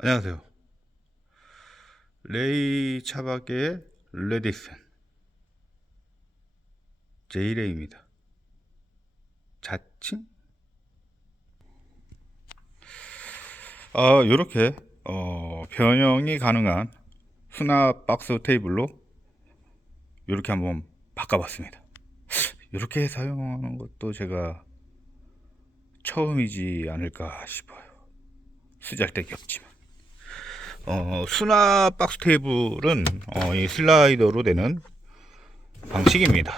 안녕하세요. 레이 차박의 레디슨 제이레이입니다. 자칭? 아, 요렇게 어, 변형이 가능한 수납 박스 테이블로 이렇게 한번 바꿔봤습니다. 이렇게 사용하는 것도 제가 처음이지 않을까 싶어요. 쓰잘데기 없지만. 어, 수납 박스 테이블은 어, 이 슬라이더로 되는 방식입니다.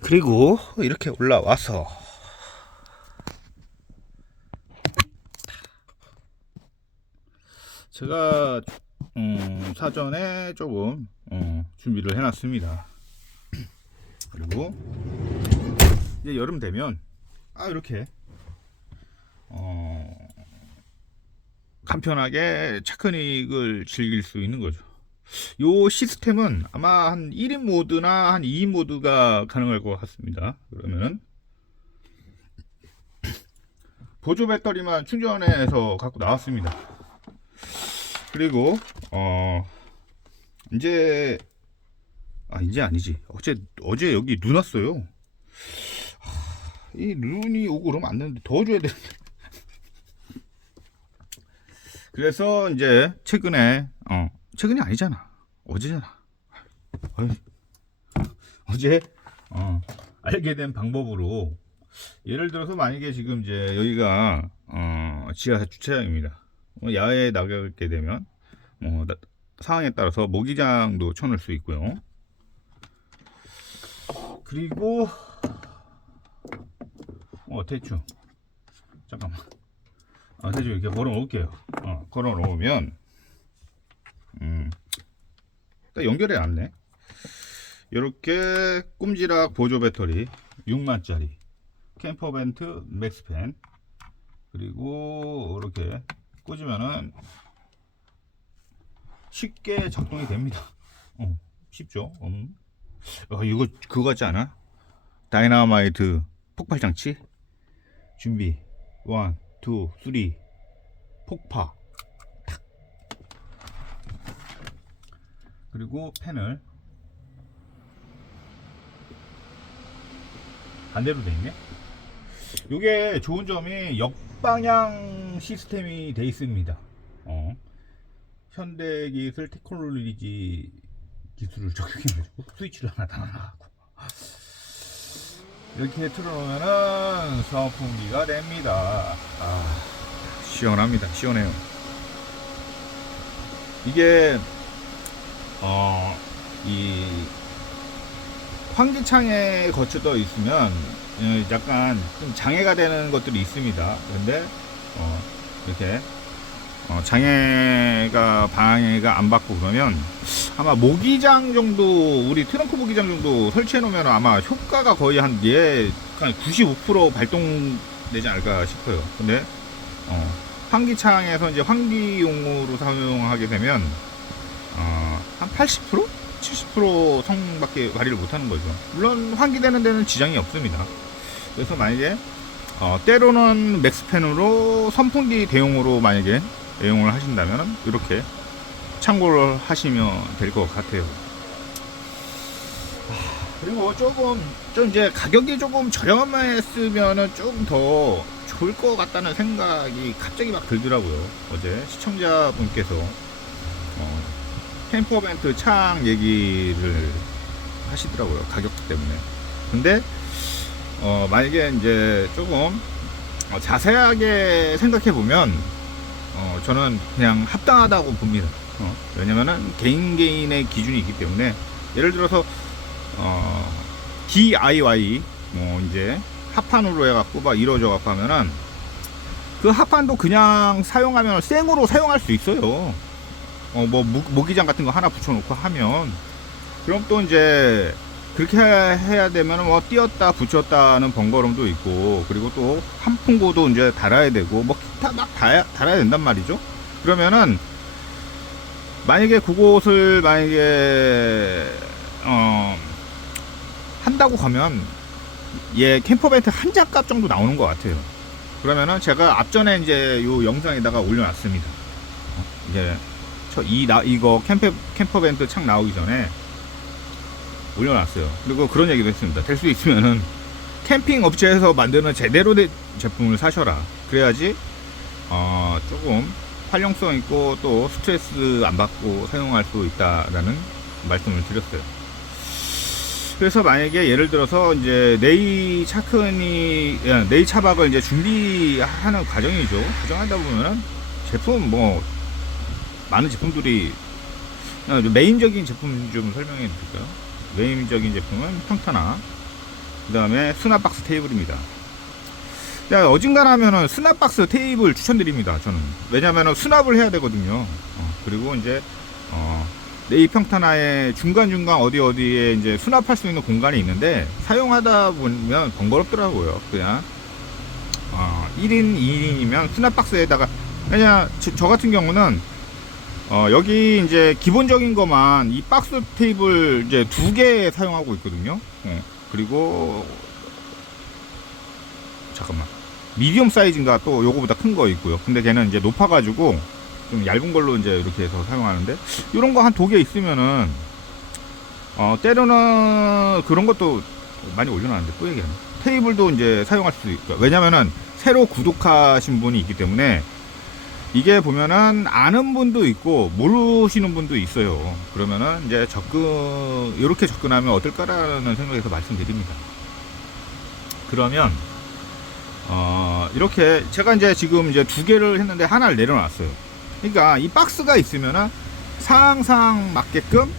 그리고 이렇게 올라와서 제가 음, 사전에 조금 어, 준비를 해놨습니다. 그리고 이제 여름 되면 아 이렇게 어, 간편하게 차크닉을 즐길 수 있는 거죠. 요 시스템은 아마 한 1인 모드나 한 2인 모드가 가능할 것 같습니다. 그러면은 보조 배터리만 충전해서 갖고 나왔습니다. 그리고 어 이제 아 이제 아니지 어제 어제 여기 눈 왔어요. 하, 이 눈이 오고 그러면 안 되는데 더워줘야 되는데. 그래서 이제 최근에 어 최근이 아니잖아 어제잖아. 어이, 어제 어 알게 된 방법으로 예를 들어서 만약에 지금 이제 여기가 어 지하 주차장입니다. 어, 야외에 나가게 되면 뭐 나- 상황에 따라서 모기장도 쳐놓을 수 있고요. 그리고 어 대충 잠깐만 아 대충 이렇게 걸어 놓을게요. 어 걸어 놓으면 음딱 연결이 안 돼. 이렇게 꼼지락 보조 배터리 6만짜리 캠퍼벤트 맥스팬 그리고 이렇게 꽂으면은 쉽게 작동이 됩니다. 어, 쉽죠? 음. 어, 이거 그거 같지 않아? 다이나마이트 폭발 장치 준비 원, 투, 쓰리 폭파 탁. 그리고 펜을 반대로 돼 있네. 이게 좋은 점이 역방향 시스템이 돼 있습니다. 어. 현대기술 테크놀로지 기술을 적용해가지고 스위치를 하나 달아놔갖고 이렇게 틀어놓으면은 선풍기가 됩니다. 아, 시원합니다. 시원해요. 이게 어, 이 환기창에 거쳐져 있으면 어, 약간 좀 장애가 되는 것들이 있습니다. 근데 어, 이렇게 어, 장애가 방해가 안 받고 그러면 아마 모기장 정도 우리 트렁크 모기장 정도 설치해 놓으면 아마 효과가 거의 한예95% 발동되지 않을까 싶어요. 근데 어, 환기창에서 이제 환기용으로 사용하게 되면 어, 한 80%? 70% 성밖에 발휘를 못하는 거죠. 물론 환기되는 데는 지장이 없습니다. 그래서 만약에 어, 때로는 맥스펜으로 선풍기 대용으로 만약에 애용을 하신다면 이렇게 참고를 하시면 될 것 같아요. 아, 그리고 조금 좀 이제 가격이 조금 저렴하게 쓰면은 조금 더 좋을 것 같다는 생각이 갑자기 막 들더라고요. 어제 시청자분께서 어, 캠퍼벤트 창 얘기를 하시더라고요. 가격 때문에. 근데 어, 만약에 이제 조금 어, 자세하게 생각해 보면 어, 저는 그냥 합당하다고 봅니다. 어, 왜냐면은 개인 개인의 기준이 있기 때문에 예를 들어서 어, DIY 뭐 이제 합판으로 해갖고 막 이루어져 갖고 하면은 그 합판도 그냥 사용하면 생으로 사용할 수 있어요. 어, 뭐 무- 모기장 같은 거 하나 붙여놓고 하면 그럼 또 이제 그렇게 해- 해야 되면 뭐 띄었다 붙였다는 번거로움도 있고 그리고 또 한풍구도 이제 달아야 되고 뭐 기타 막 달아야, 달아야 된단 말이죠. 그러면은 만약에 그곳을 만약에 어 한다고 가면 얘 캠퍼 벤트 한 장값 정도 나오는 것 같아요. 그러면은 제가 앞전에 이제 요 영상에다가 올려놨습니다. 어, 이제 저 이 나 이거 캠퍼 캠퍼밴드 창 나오기 전에 올려놨어요. 그리고 그런 얘기도 했습니다. 될 수 있으면은 캠핑 업체에서 만드는 제대로 된 제품을 사셔라. 그래야지 어, 조금 활용성 있고 또 스트레스 안 받고 사용할 수 있다라는 말씀을 드렸어요. 그래서 만약에 예를 들어서 이제 네이 차크니 야, 네이 차박을 이제 준비하는 과정이죠. 과정하다 보면은 제품 뭐 많은 제품들이 어, 메인적인 제품 좀 설명해 드릴까요? 메인적인 제품은 평타나 그 다음에 수납박스 테이블입니다. 야, 어진간하면은 수납박스 테이블 추천드립니다. 저는 왜냐면은 수납을 해야 되거든요. 어, 그리고 이제 어, 네이 평타나의 중간 중간 어디 어디에 이제 수납할 수 있는 공간이 있는데 사용하다 보면 번거롭더라고요. 그냥 어, 1인 2인이면 수납박스에다가 그냥 저, 저 같은 경우는 어, 여기 이제 기본적인 것만 이 박스 테이블 이제 두 개 사용하고 있거든요. 어, 그리고 잠깐만 미디엄 사이즈인가 또 요거보다 큰 거 있고요. 근데 걔는 이제 높아가지고 좀 얇은 걸로 이제 이렇게 해서 사용하는데 이런 거 한 두 개 있으면은 어 때로는 그런 것도 많이 올려놨는데 또 얘기하네. 테이블도 이제 사용할 수 있고 왜냐면은 새로 구독하신 분이 있기 때문에 이게 보면은 아는 분도 있고 모르시는 분도 있어요. 그러면은 이제 접근 이렇게 접근하면 어떨까라는 생각에서 말씀드립니다. 그러면 어 이렇게 제가 이제 지금 이제 두 개를 했는데 하나를 내려놨어요. 그러니까 이 박스가 있으면은 상황상 맞게끔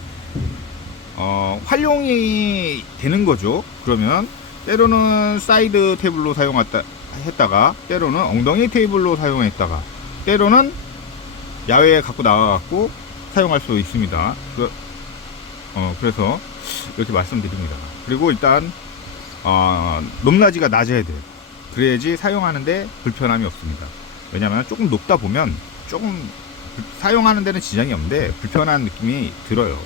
어 활용이 되는 거죠. 그러면 때로는 사이드 테이블로 사용했다 했다가 때로는 엉덩이 테이블로 사용했다가 때로는 야외에 갖고 나가갖고 사용할 수 있습니다. 그, 어, 그래서 이렇게 말씀드립니다. 그리고 일단 어, 높낮이가 낮아야 돼요. 그래야지 사용하는데 불편함이 없습니다. 왜냐하면 조금 높다 보면 조금 불- 사용하는 데는 지장이 없는데 불편한 느낌이 들어요.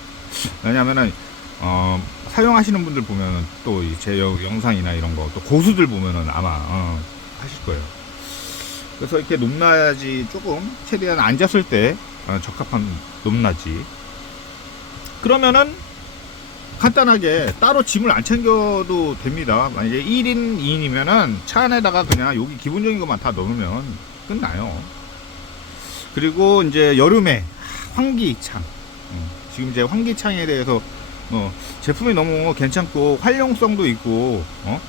왜냐하면은 어, 사용하시는 분들 보면 또 제 영상이나 이런 거 또 고수들 보면은 아마 어, 하실 거예요. 그래서 이렇게 높낮이 조금 최대한 앉았을 때 어, 적합한 높낮이. 그러면은 간단하게 따로 짐을 안 챙겨도 됩니다. 만약에 1인, 2인이면은 차 안에다가 그냥 여기 기본적인 것만 다 넣으면 끝나요. 그리고 이제 여름에 환기창. 음, 지금 이제 환기창에 대해서 어, 제품이 너무 괜찮고 활용성도 있고 어?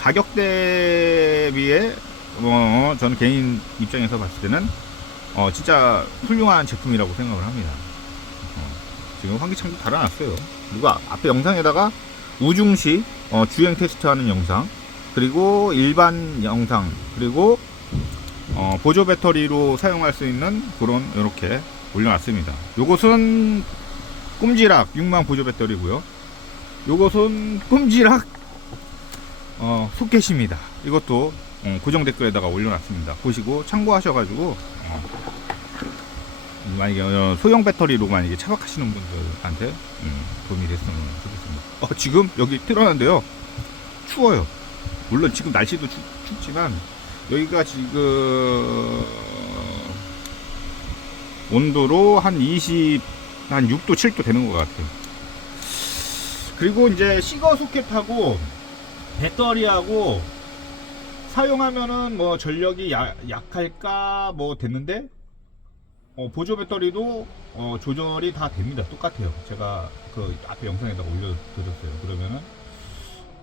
가격 대비에 어, 저는 개인 입장에서 봤을 때는 어, 진짜 훌륭한 제품이라고 생각을 합니다. 어, 지금 환기창도 달아놨어요. 그리고 아- 앞에 영상에다가 우중시 어, 주행 테스트하는 영상 그리고 일반 영상 그리고 어, 보조 배터리로 사용할 수 있는 그런 이렇게 올려놨습니다. 요것은 꼼지락 6만 보조 배터리고요. 요것은 꼼지락 어, 소켓입니다. 이것도 어, 고정 댓글에다가 올려놨습니다. 보시고 참고하셔가지고 어, 만약에 어, 소형 배터리로 만약에 차박하시는 분들한테 음, 도움이 됐으면 좋겠습니다. 어, 지금 여기 틀어놨는데요. 추워요. 물론 지금 날씨도 추, 춥지만 여기가 지금 온도로 한 20, 한 6도, 7도 되는 것 같아요. 그리고 이제 시거 소켓하고 배터리하고 사용하면은 뭐 전력이 야- 약할까 뭐 됐는데 어, 보조 배터리도 어, 조절이 다 됩니다. 똑같아요. 제가 그 앞에 영상에다가 올려드렸어요. 그러면은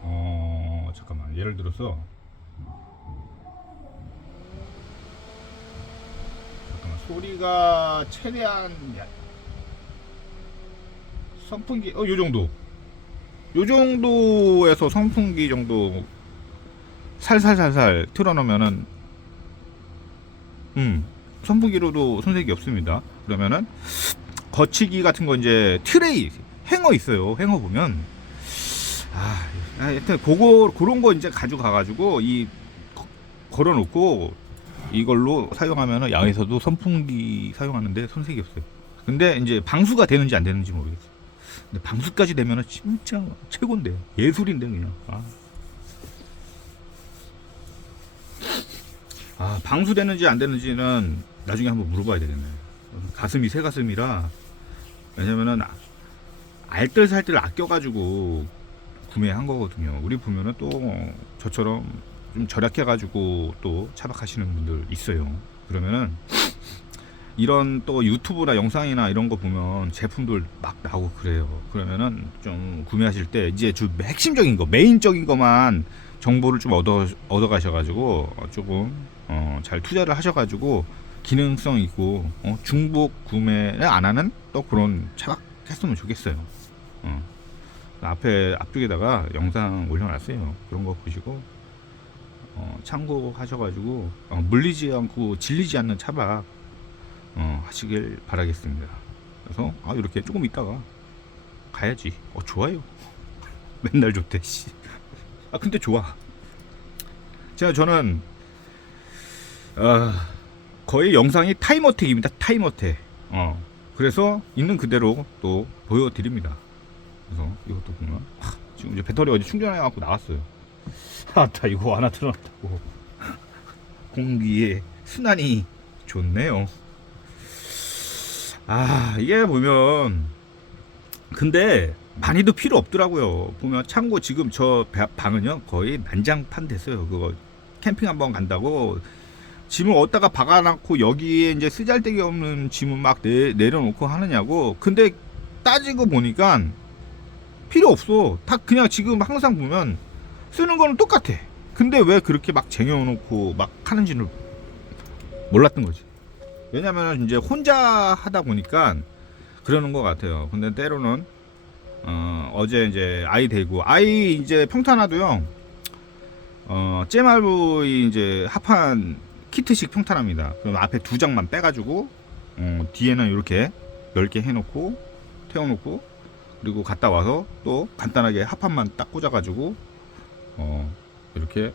어 잠깐만 예를 들어서 잠깐만 소리가 최대한 야- 선풍기 어 요 정도 요 정도에서 선풍기 정도 살살살살 틀어놓으면은 음 선풍기로도 손색이 없습니다. 그러면은 거치기 같은 거 이제 트레이 행어 있어요. 행어 보면 아 하여튼 그거 그런 거 이제 가져가 가지고 이 거- 걸어놓고 이걸로 사용하면은 야외에서도 선풍기 사용하는데 손색이 없어요. 근데 이제 방수가 되는지 안 되는지 모르겠어요. 근데 방수까지 되면은 진짜 최고인데 예술인데 그냥. 아. 아, 방수되는지 안 되는지는 나중에 한번 물어봐야 되겠네. 가슴이 새 가슴이라 왜냐면은 아- 알뜰살뜰 아껴가지고 구매한 거거든요. 우리 보면은 또 저처럼 좀 절약해가지고 또 차박하시는 분들 있어요. 그러면은 이런 또 유튜브나 영상이나 이런 거 보면 제품들 막 나오고 그래요. 그러면은 좀 구매하실 때 이제 주 핵심적인 거, 메인적인 것만 정보를 좀 얻어 얻어 가셔가지고 어, 조금 어, 잘 투자를 하셔가지고 기능성 있고 어, 중복 구매를 안 하는 또 그런 차박 했으면 좋겠어요. 어. 앞에 앞쪽에다가 영상 올려놨어요. 그런 거 보시고 어, 참고하셔가지고 어, 물리지 않고 질리지 않는 차박 어, 하시길 바라겠습니다. 그래서 아 이렇게 조금 있다가 가야지. 어 좋아요. 맨날 좋대. 씨. 아 근데 좋아. 제가 저는 아, 거의 영상이 타임어택입니다. 타임어택. 어 그래서 있는 그대로 또 보여드립니다. 그래서 이것도 보면 하, 지금 이제 배터리 어제 충전해 갖고 나왔어요. 아따 이거 하나 틀어놨다고 공기의 순환이 좋네요. 아 이게 보면 근데 많이도 필요 없더라고요. 보면 참고 지금 저 배- 방은요 거의 난장판 됐어요. 그거 캠핑 한번 간다고 짐을 어디다가 박아놓고 여기에 이제 쓰잘데기 없는 짐을 막 내, 내려놓고 하느냐고. 근데 따지고 보니까 필요 없어. 다 그냥 지금 항상 보면 쓰는 거는 똑같아. 근데 왜 그렇게 막 쟁여놓고 막 하는지는 몰랐던 거지. 왜냐면 이제 혼자 하다 보니까 그러는 것 같아요. 근데 때로는 어, 어제 이제 아이 데리고 아이 이제 평탄화도요. 어, 째말부이 이제 합한 키트식 평탄합니다. 그럼 앞에 두 장만 빼가지고 어, 뒤에는 이렇게 넓게 해놓고 태워놓고 그리고 갔다 와서 또 간단하게 합판만 딱 꽂아가지고 어, 이렇게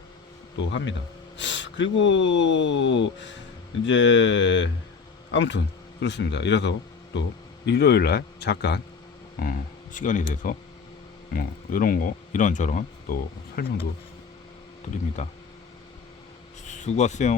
또 합니다. 그리고 이제 아무튼 그렇습니다. 이래서 또 일요일 날 잠깐 어, 시간이 돼서 뭐 이런 거 이런저런 또 설명도 드립니다. 수고하세요.